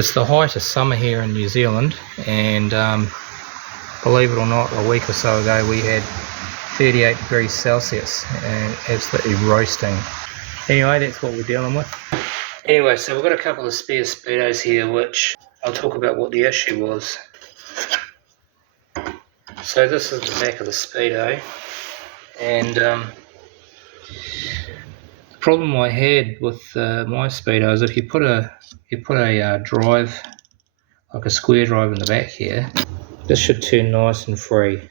It's the height of summer here in New Zealand, and believe it or not, a week or so ago we had 38 degrees Celsius and absolutely roasting. Anyway, that's what we're dealing with. Anyway, so we've got a couple of spare Speedos here, which I'll talk about what the issue was. So this is the back of the Speedo, and the problem I had with my Speedo is if you put a drive, like a square drive in the back here, this should turn nice and free.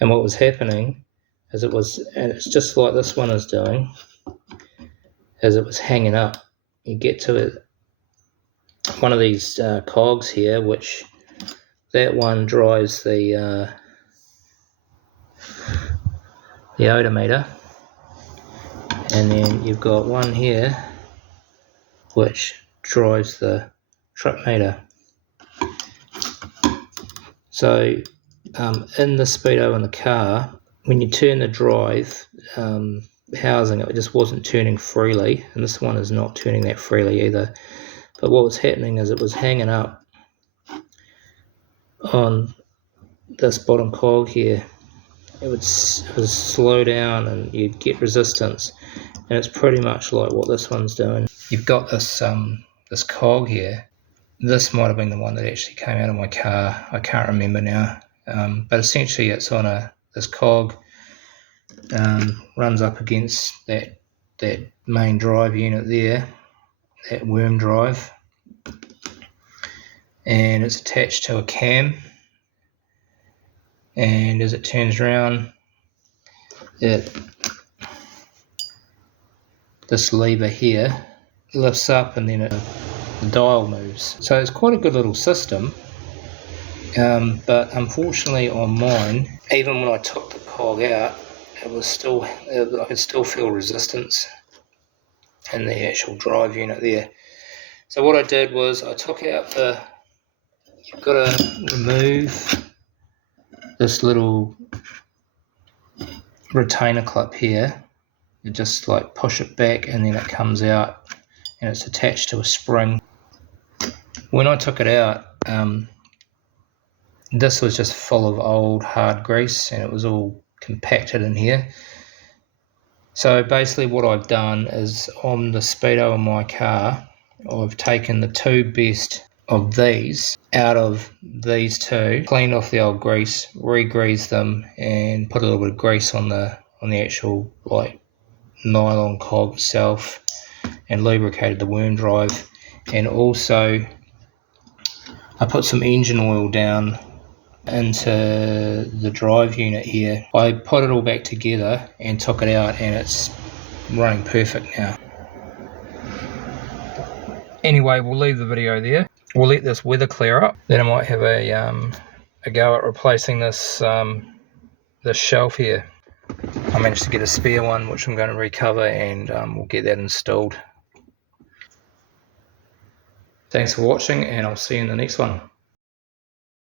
And what was happening is and it's just like this one is doing, as it was hanging up. You get to it, one of these cogs here, which that one drives the odometer, and then you've got one here which drives the tripmeter. So in the Speedo in the car, when you turn the drive housing, it just wasn't turning freely, and this one is not turning that freely either. But what was happening is it was hanging up on this bottom cog here. It would slow down and you'd get resistance, and it's pretty much like what this one's doing. You've got this this cog here. This might have been the one that actually came out of my car, I can't remember now, but essentially it's on this cog, runs up against that main drive unit there, that worm drive, and it's attached to a cam, and as it turns around, this lever here lifts up, and then the dial moves. So it's quite a good little system, but unfortunately on mine, even when I took the cog out, it was still, I could still feel resistance in the actual drive unit there. So what I did was I took out you've got to remove this little retainer clip here. You just like push it back, and then it comes out, and it's attached to a spring. When I took it out, this was just full of old hard grease, and it was all compacted in here. So basically what I've done is, on the Speedo in my car, I've taken the two best of these out of these two, cleaned off the old grease, re-greased them, and put a little bit of grease on the actual like nylon cog itself, and lubricated the worm drive. And also I put some engine oil down into the drive unit here. I put it all back together and took it out, and it's running perfect now. Anyway, we'll leave the video there. We'll let this weather clear up, then I might have a go at replacing this this shelf here. I managed to get a spare one which I'm going to recover, and we'll get that installed. Thanks for watching, and I'll see you in the next one.